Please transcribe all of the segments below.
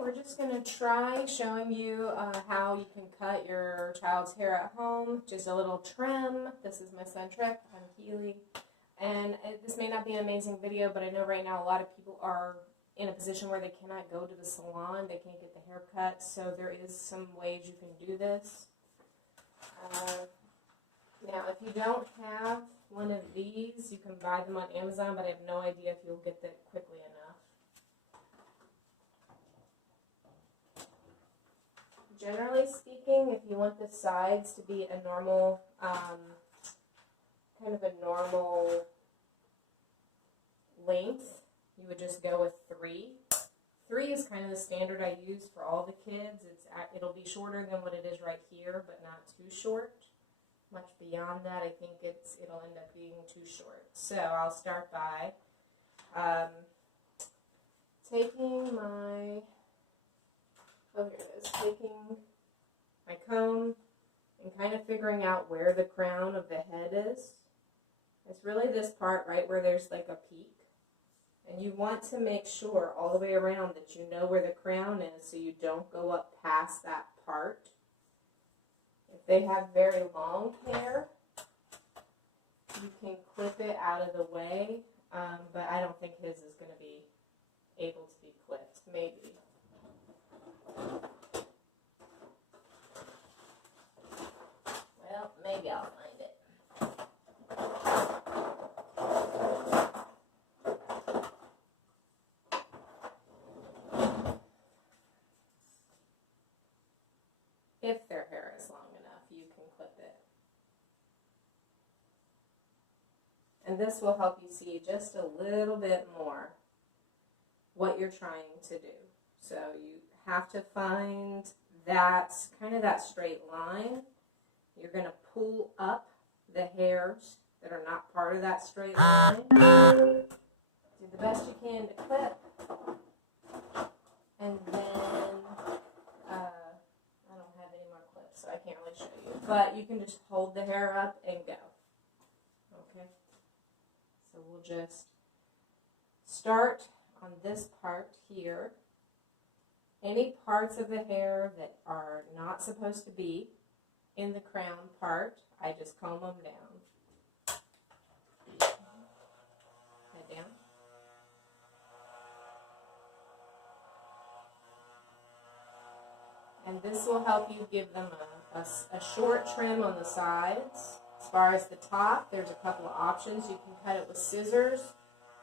we're just going to try showing you how you can cut your child's hair at home. Just a little trim. This is my son Trip. I'm Keely. And this may not be an amazing video, but I know right now a lot of people are in a position where they cannot go to the salon. They can't get the hair cut. So there is some ways you can do this. Now, if you don't have one of these, you can buy them on Amazon, but I have no idea if you'll get that quickly enough. Generally speaking, if you want the sides to be a normal, kind of a normal length, you would just go with 3. 3 is kind of the standard I use for all the kids. It'll be shorter than what it is right here, but not too short. Much beyond that, I think it'll end up being too short. So I'll start by taking my comb and kind of figuring out where the crown of the head is. It's really this part right where there's like a peak. And you want to make sure all the way around that you know where the crown is so you don't go up past that part. If they have very long hair, you can clip it out of the way, but I don't think his is going to be able to be clipped. Maybe. Well, maybe I'll find it. If their hair is long enough, you can clip it. And this will help you see just a little bit more what you're trying to do. So you have to find that, kind of that straight line. You're going to pull up the hairs that are not part of that straight line. Do the best you can to clip. And then so I can't really show you, but you can just hold the hair up and go. Okay, so we'll just start on this part here. Any parts of the hair that are not supposed to be in the crown part, I just comb them down. Head down. And this will help you give them a short trim on the sides. As far as the top, there's a couple of options. You can cut it with scissors,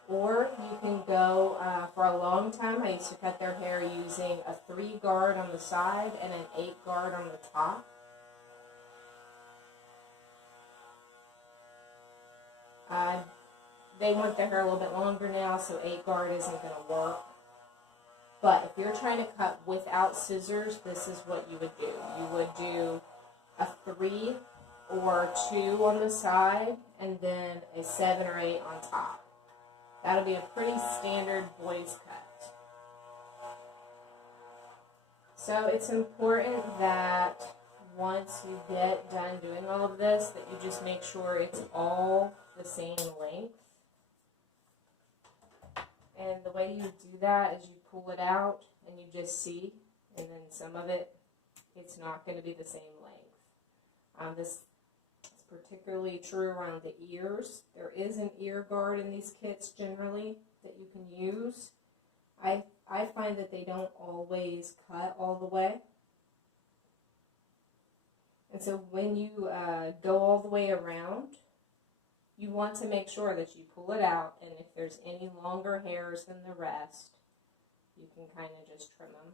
or you can go, for a long time, I used to cut their hair using a 3 guard on the side and an 8 guard on the top. They want their hair a little bit longer now, so 8 guard isn't going to work. But if you're trying to cut without scissors, this is what you would do. You would do a 3 or 2 on the side, and then a 7 or 8 on top. That'll be a pretty standard boys cut. So it's important that once you get done doing all of this, that you just make sure it's all the same length. And the way you do that is you pull it out and you just see, and then some of it, it's not going to be the same length. This is particularly true around the ears. There is an ear guard in these kits generally that you can use. I find that they don't always cut all the way. And so when you go all the way around, you want to make sure that you pull it out, and if there's any longer hairs than the rest, you can kind of just trim them.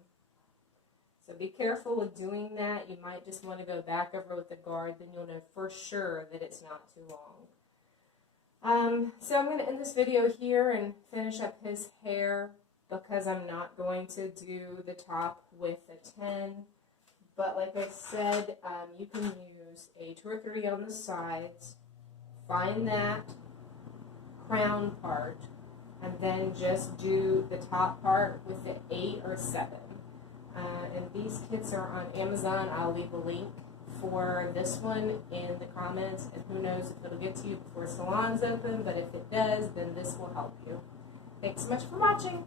So be careful with doing that. You might just want to go back over with the guard, then you'll know for sure that it's not too long. So I'm going to end this video here and finish up his hair because I'm not going to do the top with a 10. But like I said, you can use a 2 or 3 on the sides. Find that crown part, and then just do the top part with the 8 or 7. And these kits are on Amazon. I'll leave a link for this one in the comments, and who knows if it'll get to you before salon's open, but if it does, then this will help you. Thanks so much for watching.